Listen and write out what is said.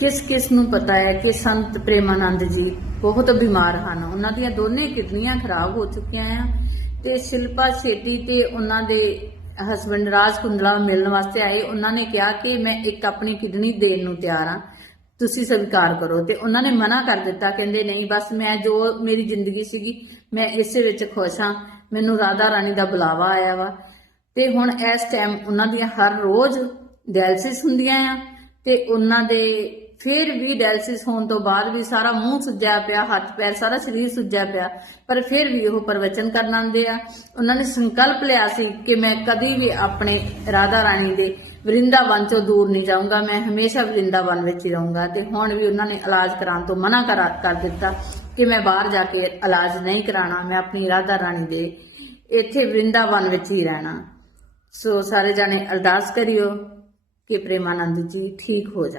ਕਿਸ ਕਿਸ ਨੂੰ ਪਤਾ ਹੈ ਕਿ ਸੰਤ ਪ੍ਰੇਮਾਨੰਦ ਜੀ ਬਹੁਤ ਬਿਮਾਰ ਹਨ। ਉਹਨਾਂ ਦੀਆਂ ਦੋਨੇ ਕਿਡਨੀਆਂ ਖਰਾਬ ਹੋ ਚੁੱਕੀਆਂ ਆ ਤੇ ਸ਼ਿਲਪਾ ਸ਼ੇਟੀ ਤੇ ਉਹਨਾਂ ਦੇ ਹਸਬੰਡ ਰਾਜ ਕੁੰਡਲਾ ਮਿਲਣ ਵਾਸਤੇ ਆਏ। ਉਹਨਾਂ ਨੇ ਕਿਹਾ ਕਿ ਮੈਂ ਇੱਕ ਆਪਣੀ ਕਿਡਨੀ ਦੇਣ ਨੂੰ ਤਿਆਰ ਹਾਂ। ਤੁਸੀਂ ਸਵੀਕਾਰ ਕਰੋ। ਤੇ ਉਹਨਾਂ ਨੇ ਮਨਾ ਕਰ ਦਿੱਤਾ। ਕਹਿੰਦੇ, ਨਹੀਂ, ਬਸ ਮੈਂ ਜੋ ਮੇਰੀ ਜ਼ਿੰਦਗੀ ਸੀਗੀ, ਮੈਂ ਇਸੇ ਵਿੱਚ ਖੁਸ਼ ਹਾਂ। ਮੈਨੂੰ ਰਾਧਾ ਰਾਣੀ ਦਾ ਬੁਲਾਵਾ ਆਇਆ ਵਾ। ਤੇ ਹੁਣ ਇਸ ਟਾਈਮ ਉਹਨਾਂ ਦੀਆਂ ਹਰ ਰੋਜ਼ ਡਾਇਲਿਸਿਸ ਹੁੰਦੀਆਂ ਆ ਤੇ ਉਹਨਾਂ ਦੇ ਫਿਰ ਵੀ ਡਾਇਲਿਸਿਸ ਹੋਣ ਤੋਂ ਬਾਅਦ ਵੀ ਸਾਰਾ ਮੂੰਹ ਸੁੱਜਿਆ ਪਿਆ, ਹੱਥ ਪੈਰ ਸਾਰਾ ਸਰੀਰ ਸੁੱਜਿਆ ਪਿਆ, ਪਰ ਫਿਰ ਵੀ ਉਹ ਪ੍ਰਵਚਨ ਕਰਨ ਆਉਂਦੇ ਆ। ਉਹਨਾਂ ਨੇ ਸੰਕਲਪ ਲਿਆ ਸੀ ਕਿ ਮੈਂ ਕਦੀ ਵੀ ਆਪਣੇ ਰਾਧਾ ਰਾਣੀ ਦੇ ਵਰਿੰਦਾਵਨ ਤੋਂ ਦੂਰ ਨਹੀਂ ਜਾਊਂਗਾ, ਮੈਂ ਹਮੇਸ਼ਾ ਵਰਿੰਦਾਵਨ ਵਿੱਚ ਹੀ ਰਹੂੰਗਾ ਤੇ ਹੁਣ ਵੀ ਉਹਨਾਂ ਨੇ ਇਲਾਜ ਕਰਾਉਣ ਤੋਂ ਮਨਾ ਕਰ ਕਰ ਦਿੱਤਾ ਕਿ ਮੈਂ ਬਾਹਰ ਜਾ ਕੇ ਇਲਾਜ ਨਹੀਂ ਕਰਾਉਣਾ, ਮੈਂ ਆਪਣੀ ਰਾਧਾ ਰਾਣੀ ਦੇ ਇੱਥੇ ਵਰਿੰਦਾਵਨ ਵਿੱਚ ਹੀ ਰਹਿਣਾ। ਸੋ ਸਾਰੇ ਜਾਣੇ ਅਰਦਾਸ ਕਰਿਓ ਕਿ ਪ੍ਰੇਮਾਨੰਦ ਜੀ ਠੀਕ ਹੋ ਜਾ